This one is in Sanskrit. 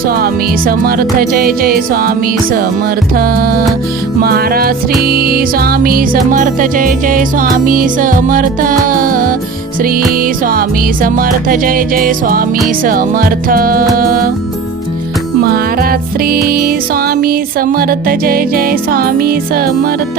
स्वामी समर्थ जय जय स्वामी समर्थ श्री स्वामी समर्थ जय जय स्वामी समर्थ श्री स्वामी समर्थ जय जय स्वामी समर्थ मारा श्री स्वामी समर्थ जय जय स्वामी समर्थ